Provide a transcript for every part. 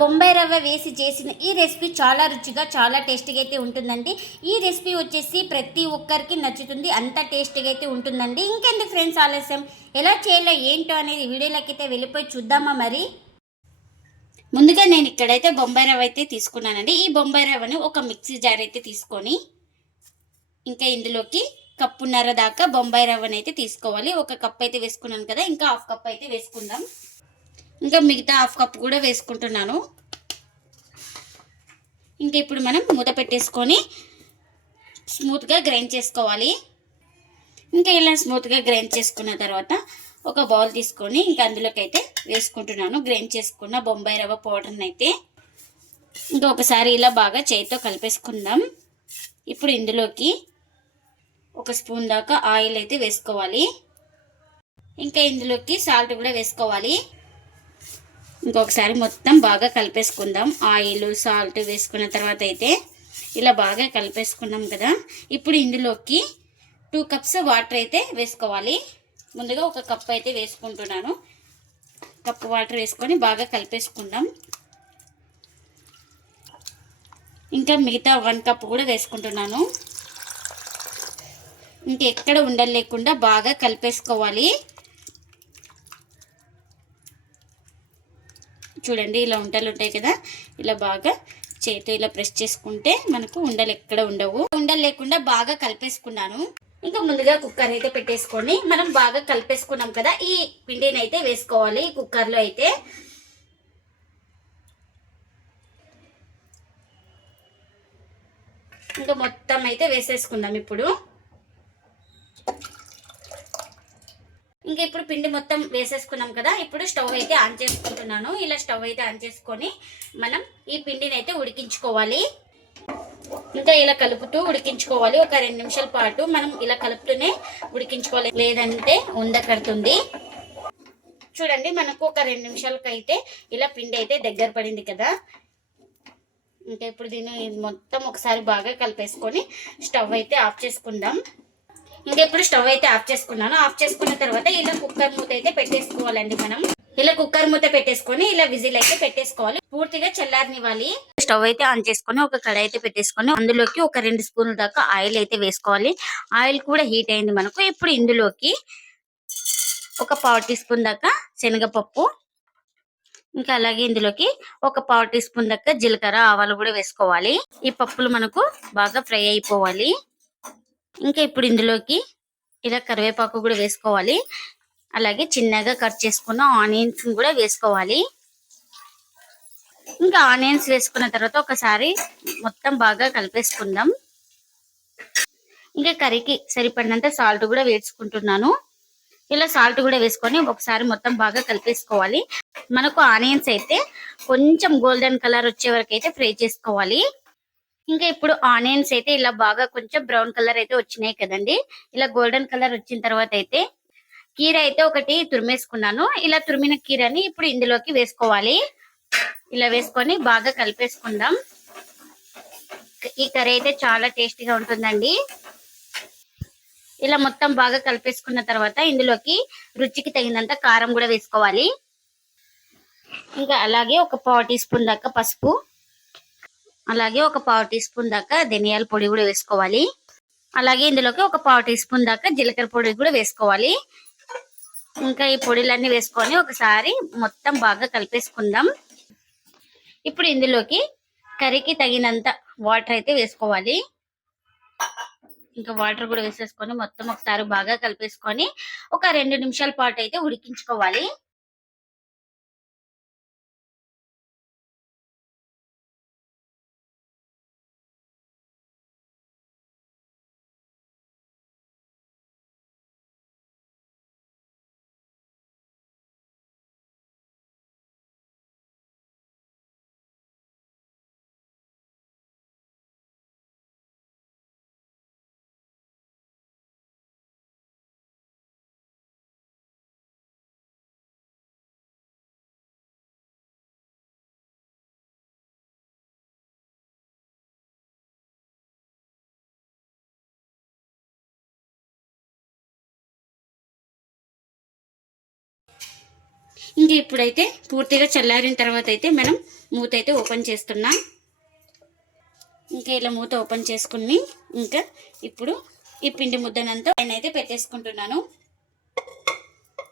బొంబాయి రవ్వ వేసి చేసిన ఈ రెసిపీ చాలా రుచిగా చాలా టేస్టీగా అయితే ఉంటుందండి. ఈ రెసిపీ వచ్చేసి ప్రతి ఒక్కరికి నచ్చుతుంది అంత టేస్టీగా అయితే ఉంటుందండి. ఇంకెందుకు ఫ్రెండ్స్ ఆలస్యం? ఎలా చేయాలో ఏంటో అనేది వీడియోలోకి అయితే వెళ్ళిపోయి చూద్దామా మరి? ముందుగా నేను ఇక్కడైతే బొంబాయి రవ్వ అయితే తీసుకున్నానండి. ఈ బొంబాయి రవ్వని ఒక మిక్సీ జార్ అయితే తీసుకొని ఇంకా ఇందులోకి కప్పున్నర దాకా బొంబాయి రవ్వని అయితే తీసుకోవాలి. ఒక కప్ అయితే వేసుకున్నాను కదా ఇంకా హాఫ్ కప్ అయితే వేసుకుందాం. ఇంకా మిగతా హాఫ్ కప్ కూడా వేసుకుంటున్నాను. ఇంకా ఇప్పుడు మనం మూత పెట్టేసుకొని స్మూత్గా గ్రైండ్ చేసుకోవాలి. ఇంకా ఇలా స్మూత్గా గ్రైండ్ చేసుకున్న తర్వాత ఒక బౌల్ తీసుకొని ఇంకా అందులోకి అయితే వేసుకుంటున్నాను. గ్రైండ్ చేసుకున్న బొంబాయి రవ్వ పౌడర్ని అయితే ఇంకా ఒకసారి ఇలా బాగా చేతితో కలిపేసుకుందాం. ఇప్పుడు ఇందులోకి ఒక స్పూన్ దాకా ఆయిల్ అయితే వేసుకోవాలి. ఇంకా ఇందులోకి సాల్ట్ కూడా వేసుకోవాలి. ఇంకొకసారి మొత్తం బాగా కలిపేసుకుందాం. ఆయిల్ సాల్ట్ వేసుకున్న తర్వాత అయితే ఇలా బాగా కలిపేసుకున్నాం కదా. ఇప్పుడు ఇందులోకి టూ కప్స్ వాటర్ అయితే వేసుకోవాలి. ముందుగా ఒక కప్ అయితే వేసుకుంటున్నాను. కప్పు వాటర్ వేసుకొని బాగా కలిపేసుకుందాం. ఇంకా మిగతా వన్ కప్ కూడా వేసుకుంటున్నాను. ఇంకెక్కడ ఉండలేకుండా బాగా కలిపేసుకోవాలి. చూడండి ఇలా ఉండలు ఉంటాయి కదా ఇలా బాగా చేతితో ఇలా ప్రెస్ చేసుకుంటే మనకు ఉండలు ఎక్కడ ఉండవు. ఉండలు లేకుండా బాగా కలిపేసుకున్నాను. ఇంకా ముందుగా కుక్కర్ అయితే పెట్టేసుకొని మనం బాగా కలిపేసుకున్నాం కదా ఈ పిండిని అయితే వేసుకోవాలి ఈ కుక్కర్లో అయితే. ఇంకా మొత్తం అయితే వేసేసుకుందాం ఇప్పుడు. ఇంకా ఇప్పుడు పిండి మొత్తం వేసేసుకున్నాం కదా ఇప్పుడు స్టవ్ అయితే ఆన్ చేసుకుంటున్నాను. ఇలా స్టవ్ అయితే ఆన్ చేసుకొని మనం ఈ పిండిని అయితే ఉడికించుకోవాలి. ఇంకా ఇలా కలుపుతూ ఉడికించుకోవాలి. ఒక రెండు నిమిషాల పాటు మనం ఇలా కలుపుతూనే ఉడికించుకోవాలి. లేదంటే ఉంద కడుతుంది. చూడండి మనకు ఒక రెండు నిమిషాలకి అయితే ఇలా పిండి అయితే దగ్గర పడింది కదా. ఇంకా ఇప్పుడు దీన్ని మొత్తం ఒకసారి బాగా కలిపేసుకొని స్టవ్ అయితే ఆఫ్ చేసుకుందాం. ఇంకా ఇప్పుడు స్టవ్ అయితే ఆఫ్ చేసుకున్నాను ఆఫ్ చేసుకున్న తర్వాత ఇలా కుక్కర్ మూత అయితే పెట్టేసుకోవాలండి మనం. ఇలా కుక్కర్ మూత పెట్టేసుకొని ఇలా విజిల్ అయితే పెట్టేసుకోవాలి. పూర్తిగా చల్లారనివ్వాలి. స్టవ్ అయితే ఆన్ చేసుకొని ఒక కడాయి అయితే పెట్టేసుకొని అందులోకి ఒక రెండు స్పూన్ల దాకా ఆయిల్ అయితే వేసుకోవాలి. ఆయిల్ కూడా హీట్ అయింది మనకు. ఇప్పుడు ఇందులోకి ఒక పావు టీ స్పూన్ దాకా శనగపప్పు ఇంకా అలాగే ఇందులోకి ఒక పావు టీ స్పూన్ దాకా జీలకర్ర ఆవాలు కూడా వేసుకోవాలి. ఈ పప్పులు మనకు బాగా ఫ్రై అయిపోవాలి. ఇంకా ఇప్పుడు ఇందులోకి ఇలా కరివేపాకు కూడా వేసుకోవాలి. అలాగే చిన్నగా కట్ చేసుకున్న ఆనియన్స్ కూడా వేసుకోవాలి. ఇంకా ఆనియన్స్ వేసుకున్న తర్వాత ఒకసారి మొత్తం బాగా కలిపేసుకుందాం. ఇంకా కర్రీకి సరిపడినంత సాల్ట్ కూడా వేసుకుంటున్నాను. ఇలా సాల్ట్ కూడా వేసుకొని ఒకసారి మొత్తం బాగా కలిపేసుకోవాలి. మనకు ఆనియన్స్ అయితే కొంచెం గోల్డెన్ కలర్ వచ్చే వరకు అయితే ఫ్రై చేసుకోవాలి. ఇంకా ఇప్పుడు ఆనియన్స్ అయితే ఇలా బాగా కొంచెం బ్రౌన్ కలర్ అయితే వచ్చినాయి కదండి. ఇలా గోల్డెన్ కలర్ వచ్చిన తర్వాత అయితే కీర అయితే ఒకటి తురిమేసుకున్నాను. ఇలా తురిమిన కీరని ఇప్పుడు ఇందులోకి వేసుకోవాలి. ఇలా వేసుకొని బాగా కలిపేసుకుందాం. ఈ కర్రీ అయితే చాలా టేస్టీగా ఉంటుందండి. ఇలా మొత్తం బాగా కలిపేసుకున్న తర్వాత ఇందులోకి రుచికి తగినంత కారం కూడా వేసుకోవాలి. ఇంకా అలాగే ఒక పావు టీ స్పూన్ దాకా పసుపు అలాగే ఒక పావు టీ స్పూన్ దాకా ధనియాల పొడి కూడా వేసుకోవాలి. అలాగే ఇందులోకి ఒక పావు టీ స్పూన్ దాకా జీలకర్ర పొడి కూడా వేసుకోవాలి. ఇంకా ఈ పొడిలన్నీ వేసుకొని ఒకసారి మొత్తం బాగా కలిపేసుకుందాం. ఇప్పుడు ఇందులోకి కర్రీకి తగినంత వాటర్ అయితే వేసుకోవాలి. ఇంకా వాటర్ కూడా వేసేసుకొని మొత్తం ఒకసారి బాగా కలిపేసుకొని ఒక రెండు నిమిషాల పాటు అయితే ఉడికించుకోవాలి. ఇంకా ఇప్పుడైతే పూర్తిగా చల్లారిన తర్వాత అయితే మనం మూత అయితే ఓపెన్ చేస్తున్నాం. ఇంకా ఇలా మూత ఓపెన్ చేసుకుని ఇంకా ఇప్పుడు ఈ పిండి ముద్దనంతా పైన అయితే పెట్టేసుకుంటున్నాను.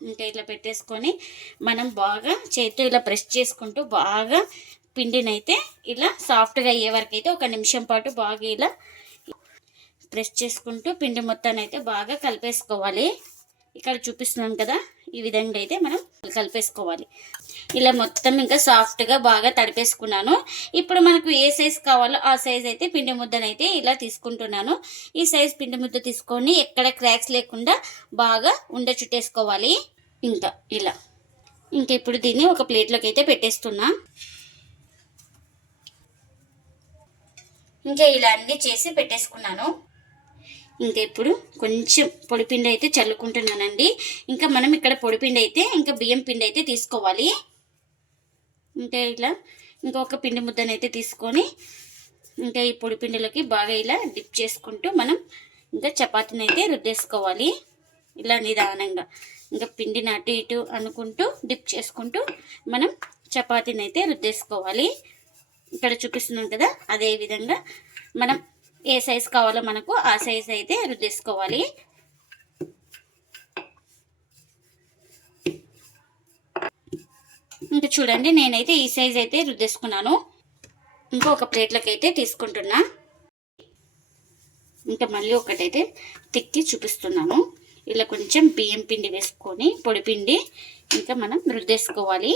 ఇంకా ఇట్లా పెట్టేసుకొని మనం బాగా చేతితో ఇలా ప్రెస్ చేసుకుంటూ బాగా పిండినైతే ఇలా సాఫ్ట్గా అయ్యే వరకు అయితే ఒక నిమిషం పాటు బాగా ఇలా ప్రెస్ చేసుకుంటూ పిండి మొత్తాన్ని అయితే బాగా కలిపేసుకోవాలి. ఇక్కడ చూపిస్తున్నాను కదా ఈ విధంగా అయితే మనం కలిపేసుకోవాలి. ఇలా మొత్తం ఇంకా సాఫ్ట్గా బాగా తడిపేసుకున్నాను. ఇప్పుడు మనకు ఏ సైజ్ కావాలో ఆ సైజ్ అయితే పిండి ముద్దనైతే ఇలా తీసుకుంటున్నాను. ఈ సైజ్ పిండి ముద్ద తీసుకొని ఎక్కడ క్రాక్స్ లేకుండా బాగా ఉండ చుట్టేసుకోవాలి. ఇంకా ఇలా. ఇంకా ఇప్పుడు దీన్ని ఒక ప్లేట్లోకి అయితే పెట్టేస్తున్నా. ఇంకా ఇలా అన్నీ చేసి పెట్టేసుకున్నాను. ఇంకా ఇప్పుడు కొంచెం పొడిపిండి అయితే చల్లుకుంటున్నానండి. ఇంకా మనం ఇక్కడ పొడిపిండి అయితే ఇంకా బియ్యం పిండి అయితే తీసుకోవాలి. ఇంకా ఇలా ఇంకొక పిండి ముద్దనైతే తీసుకొని ఇంకా ఈ పొడిపిండిలోకి బాగా ఇలా డిప్ చేసుకుంటూ మనం ఇంకా చపాతీని అయితే రుద్దేసుకోవాలి. ఇలా నిదానంగా ఇంకా పిండిని అటు ఇటు అనుకుంటూ డిప్ చేసుకుంటూ మనం చపాతీని అయితే రుద్దేసుకోవాలి. ఇక్కడ చూపిస్తున్నాం కదా అదే విధంగా మనం ఏ సైజ్ కావాలో మనకు ఆ సైజ్ అయితే రుద్దేసుకోవాలి ఇంకా చూడండి నేనైతే ఈ సైజ్ అయితే రుద్దేసుకున్నాను ఇంకా ఒక ప్లేట్లోకి అయితే తీసుకుంటున్నా. ఇంకా మళ్ళీ ఒకటైతే తిక్కి చూపిస్తున్నాను. ఇలా కొంచెం బియ్యం పిండి వేసుకొని పొడి పిండి ఇంకా మనం రుద్దేసుకోవాలి.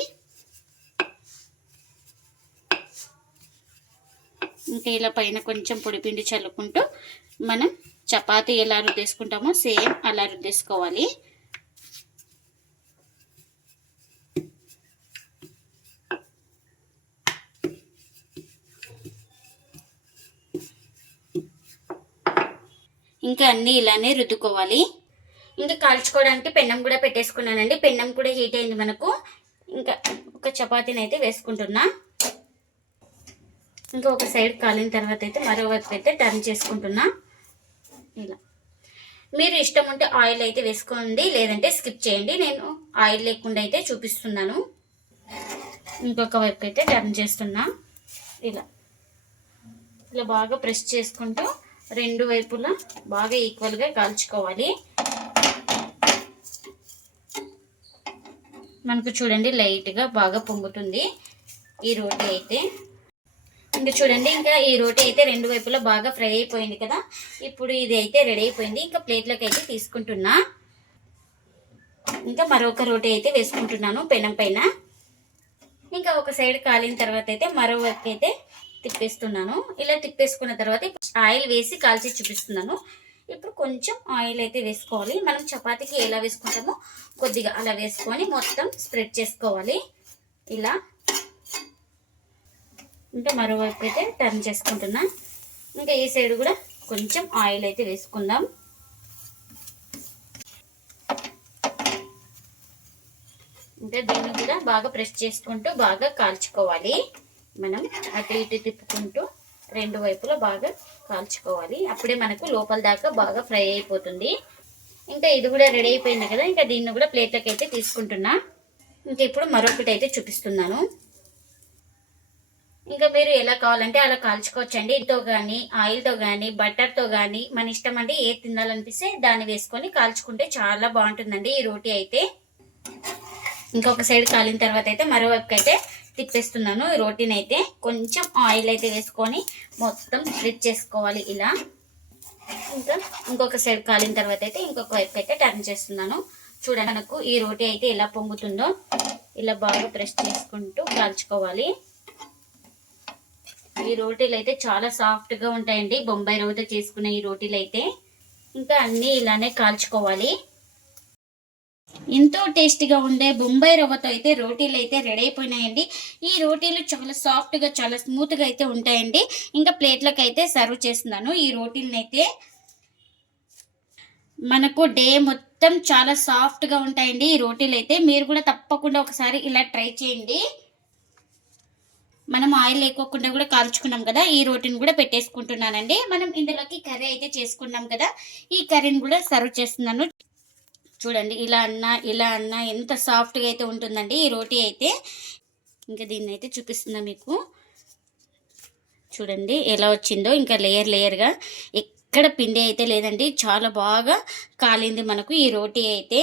ఇంకా ఇలా పైన కొంచెం పొడిపిండి చల్లుకుంటూ మనం చపాతీ ఎలా రుద్దేసుకుంటామో సేమ్ అలా రుద్దేసుకోవాలి. ఇంకా అన్నీ ఇలానే రుద్దుకోవాలి. ఇంకా కాల్చుకోవడానికి పెన్నం కూడా పెట్టేసుకున్నానండి. పెన్నం కూడా హీట్ అయింది మనకు. ఇంకా ఒక చపాతీని అయితే వేసుకుంటున్నా. ఇంకా ఒక సైడ్ కాలిన తర్వాత అయితే మరోవైపు అయితే టర్న్ చేసుకుంటున్నా. ఇలా. మీరు ఇష్టం ఉంటే ఆయిల్ అయితే వేసుకోండి లేదంటే స్కిప్ చేయండి. నేను ఆయిల్ లేకుండా అయితే చూపిస్తున్నాను. ఇంకొక వైపు అయితే టర్న్ చేస్తున్నా. ఇలా. ఇలా బాగా ప్రెస్ చేసుకుంటూ రెండు వైపులా బాగా ఈక్వల్గా కాల్చుకోవాలి. మనకు చూడండి లైట్గా బాగా పొంగుతుంది ఈ రోటీ అయితే. ఇంకా చూడండి ఇంకా ఈ రోటీ అయితే రెండు వైపులా బాగా ఫ్రై అయిపోయింది కదా. ఇప్పుడు ఇది అయితే రెడీ అయిపోయింది. ఇంకా ప్లేట్లోకి అయితే తీసుకుంటున్నా. ఇంకా మరొక రోటీ అయితే వేసుకుంటున్నాను పెనం పైన. ఇంకా ఒక సైడ్ కాలిన తర్వాత అయితే మరోవైపు అయితే తిప్పేస్తున్నాను. ఇలా తిప్పేసుకున్న తర్వాత ఆయిల్ వేసి కాల్చి చూపిస్తున్నాను. ఇప్పుడు కొంచెం ఆయిల్ అయితే వేసుకోవాలి. మనం చపాతీకి ఎలా వేసుకుంటామో కొద్దిగా అలా వేసుకొని మొత్తం స్ప్రెడ్ చేసుకోవాలి. ఇలా ఇంకా మరోవైపు అయితే టర్న్ చేసుకుంటున్నా. ఇంకా ఈ సైడ్ కూడా కొంచెం ఆయిల్ అయితే వేసుకుందాం. ఇంకా దీన్ని కూడా బాగా ప్రెస్ చేసుకుంటూ బాగా కాల్చుకోవాలి. మనం అటు ఇటు తిప్పుకుంటూ రెండు వైపులా బాగా కాల్చుకోవాలి. అప్పుడే మనకు లోపల దాకా బాగా ఫ్రై అయిపోతుంది. ఇంకా ఇది కూడా రెడీ అయిపోయింది కదా ఇంకా దీన్ని కూడా ప్లేట్లోకి అయితే తీసుకుంటున్నా. ఇంకా ఇప్పుడు మరొకటి అయితే చూపిస్తున్నాను. ఇంకా మీరు ఎలా కావాలంటే అలా కాల్చుకోవచ్చండి. ఇతో కానీ ఆయిల్తో కానీ బటర్తో కానీ మన ఇష్టం అండి ఏ తినాలనిపిస్తే దాన్ని వేసుకొని కాల్చుకుంటే చాలా బాగుంటుందండి ఈ రోటీ అయితే. ఇంకొక సైడ్ కాలిన తర్వాత అయితే మరోవైపు అయితే తిప్పేస్తున్నాను ఈ రోటీని అయితే కొంచెం ఆయిల్ అయితే వేసుకొని మొత్తం స్ప్లిట్ చేసుకోవాలి ఇలా. ఇంకా ఇంకొక సైడ్ కాలిన తర్వాత అయితే ఇంకొక వైపు అయితే టర్న్ చేస్తున్నాను. చూడండి మనకు ఈ రోటీ అయితే ఎలా పొంగుతుందో ఇలా బాగా ప్రెస్ చేసుకుంటూ కాల్చుకోవాలి. ఈ రోటీలు అయితే చాలా సాఫ్ట్గా ఉంటాయండి. బొంబాయి రవ్వతో చేసుకున్న ఈ రోటీలు అయితే ఇంకా అన్నీ ఇలానే కాల్చుకోవాలి. ఎంతో టేస్టీగా ఉండే బొంబాయి రవ్వతో అయితే రోటీలు అయితే రెడీ అయిపోయినాయండి. ఈ రోటీలు చాలా సాఫ్ట్గా చాలా స్మూత్గా అయితే ఉంటాయండి. ఇంకా ప్లేట్లకు అయితే సర్వ్ చేస్తున్నాను. ఈ రోటీలను అయితే మనకు డే మొత్తం చాలా సాఫ్ట్గా ఉంటాయండి ఈ రోటీలు అయితే. మీరు కూడా తప్పకుండా ఒకసారి ఇలా ట్రై చేయండి. మనం ఆయిల్ లేకోకుండా కూడా కాల్చుకున్నాం కదా ఈ రోటీని కూడా పెట్టేసుకుంటున్నానండి. మనం ఇందులోకి కర్రీ అయితే చేసుకున్నాం కదా ఈ కర్రీని కూడా సర్వ్ చేస్తున్నాను. చూడండి ఇలా అన్నా ఇలా అన్నా ఎంత సాఫ్ట్గా అయితే ఉంటుందండి ఈ రోటీ అయితే. ఇంకా దీన్ని అయితే చూపిస్తున్నా మీకు. చూడండి ఎలా వచ్చిందో. ఇంకా లేయర్ లేయర్గా ఎక్కడ పిండి అయితే లేదండి చాలా బాగా కాలింది మనకు ఈ రోటీ అయితే.